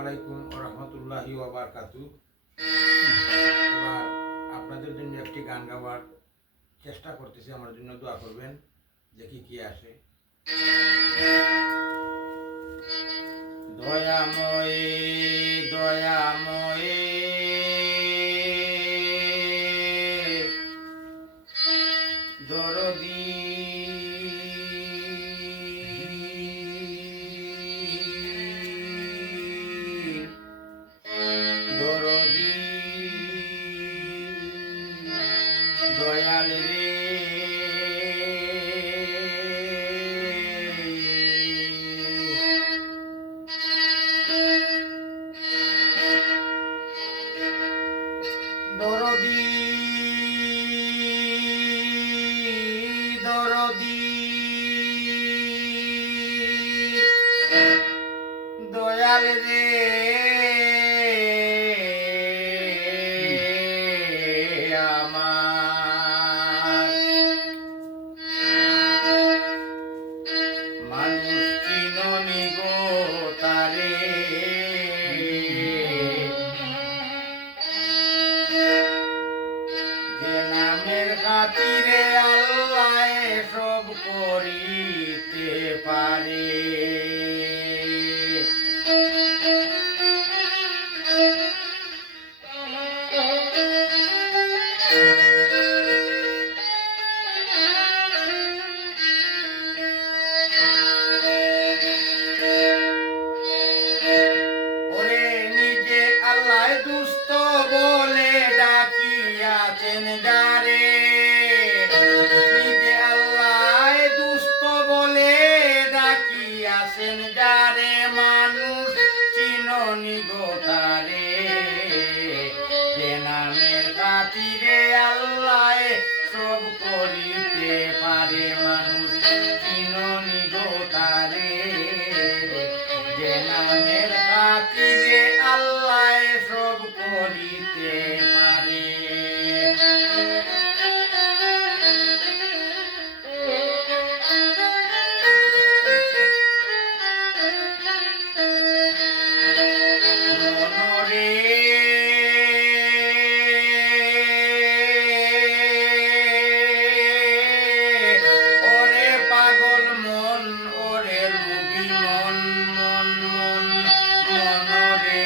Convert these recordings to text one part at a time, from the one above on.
আলাইকুম ওয়া রাহমাতুল্লাহি ওয়া বারাকাতুহু। এবার আপনাদের জন্য একটি গান গাওয়ার চেষ্টা করতেছি, আমার জন্য দোয়া করবেন, দেখি কি আসে। দয়াময় দয়াময় দরদী দয়াল রে, দরদী দরদী দয়াল রে, মানুষ চিননি গো তারে, যে নামের খাতিরে আল্লাহ সব করিতে পারে। দুস্থ বলে ডাকিয়াছেন যারে, নিজে আল্লাহ দুস্থ বলে ডাকিয়াছেন যারে, মানুষ চিননি গো তারে, যে নামের খাতিরে আল্লাহ সব করিতে পারে। মানুষ চিননি গো তারে, যে নামের খাতিরে আল্লাহ সব করিতে পারে। মনরে ওরে পাগল মন, ওরে রুবি মন, মন মন মনরে,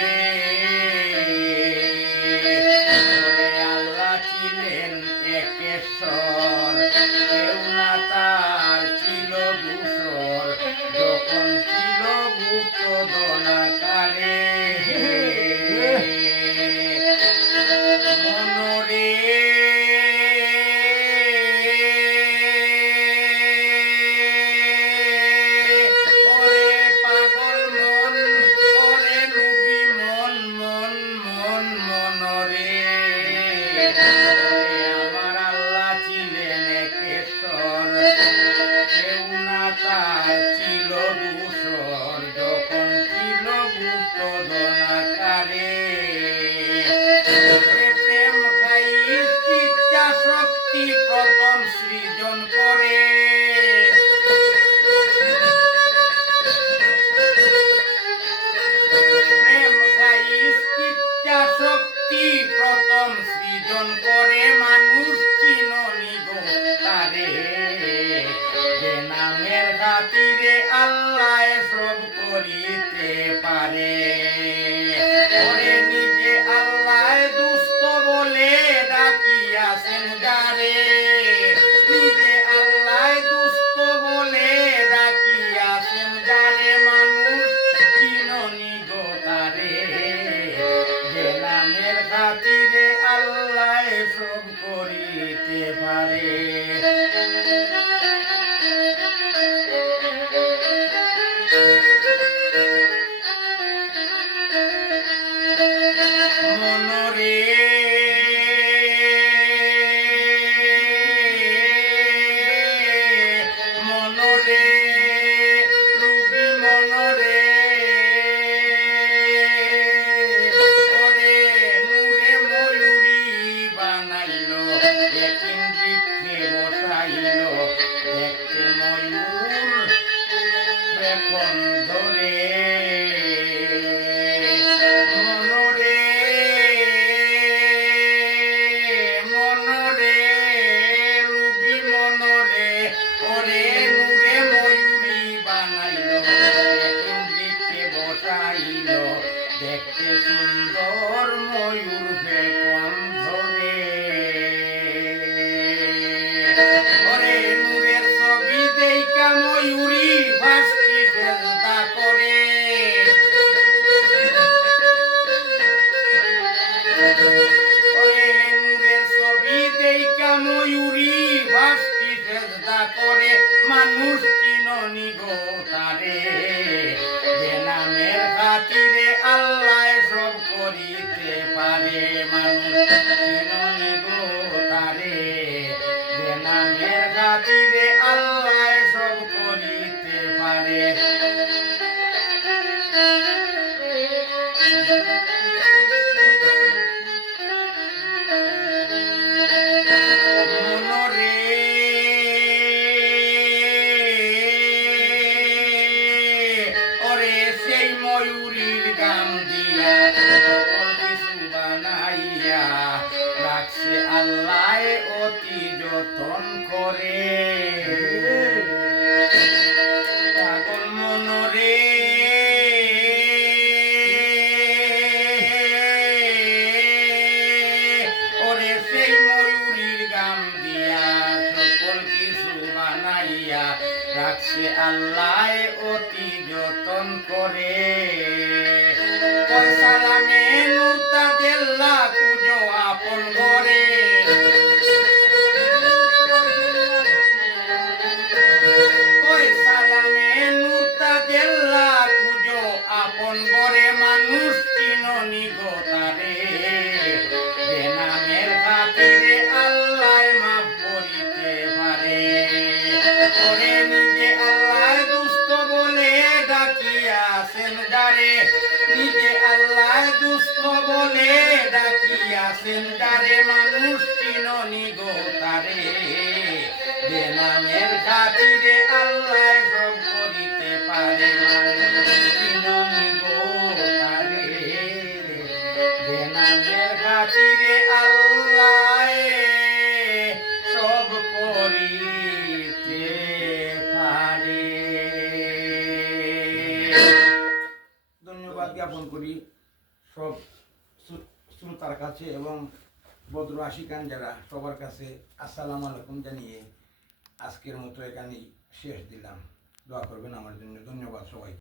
একেশ্বর কেউ না তার ছিল দূষর, যখন ছিল গুপ্ত দনাকারে। মনরে ওরে পাগল মন, ওরে রুবি মন, মন মন মনরে, কেউ না তার ছিল দূষর, যখন ছিল গুপ্ত দনাকারে। প্রেম খাই ইচ্ছা শক্তি প্রথম সৃজন করে, প্রেম খাই ইচ্ছা শক্তি প্রথম সৃজন করে, মানুষ চিননি গো তারে, যে নামের খাতিরে আল্লাহ সব করিতে পারে। ওরে নিজে আল্লাহ দুস্থ বলে ডাকিয়াছেন যারে, নিজে আল্লাহ দুস্থ বলে ডাকিয়াছেন যারে, মানুষ চিননি গো তারে, যে নামের খাতিরে আল্লাহ সব করিতে পারে। দেখতে সুন্দর ময়ূর বেকন ধরে ওরে নূরের ছবি দেইকা ময়ূরী ভাসতি সেজদা করে ওরে নূরের ছবি দেইকা ময়ূরী ভাসতি সেজদা করে মানুষ চিননি গো তারে বেনামের খাতিরে আল্লাহ সব করিতে পারে মানুষ চিননি গো তারে বেনামের খাতিরে আল্লাহ সব করিতে পারে মনরে ওরে সেই ময়ূরীর গান দিয়া সকল কিছু বানাইয়া রাখছে আল্লাহ অতি যতন করে পাগল মনরে ওরে সেই ময়ূরীর গান দিয়া সকল কিছু বানাইয়া রাখছে আল্লাহ অতি যতন করে সালামে নুরতা দেল্লা পুজো আপন ঘরে সালামে নুরতা দেল্লা পুজো আপন ঘরে মানুষ চিননি গো তারে বেনামের খাতিরে আল্লাহ মাফ করিতে পারে ওরে নিজে আল্লাহ দুষ্ট বলে ডাকিয়াছেন যারে নিজে আল্লাহ দুষ্ট বলে ডাকিয়াছেন যারে মানুষ চিননি গো তারে বেনামের খাতিরে আল্লাহ সব করিতে পারে মানুষ চিননি গো তারে বেনামের খাতিরে আল্লাহ সব করিতে পারে। ধন্যবাদ জ্ঞাপন করি সব শ্রোতার কাছে এবং বদ্র আশিকান যারা সবার কাছে আসসালামু আলাইকুম জানিয়ে আজকের মতো এখানেই শেষ দিলাম। দোয়া করবেন আমার জন্য। ধন্যবাদ সবাই।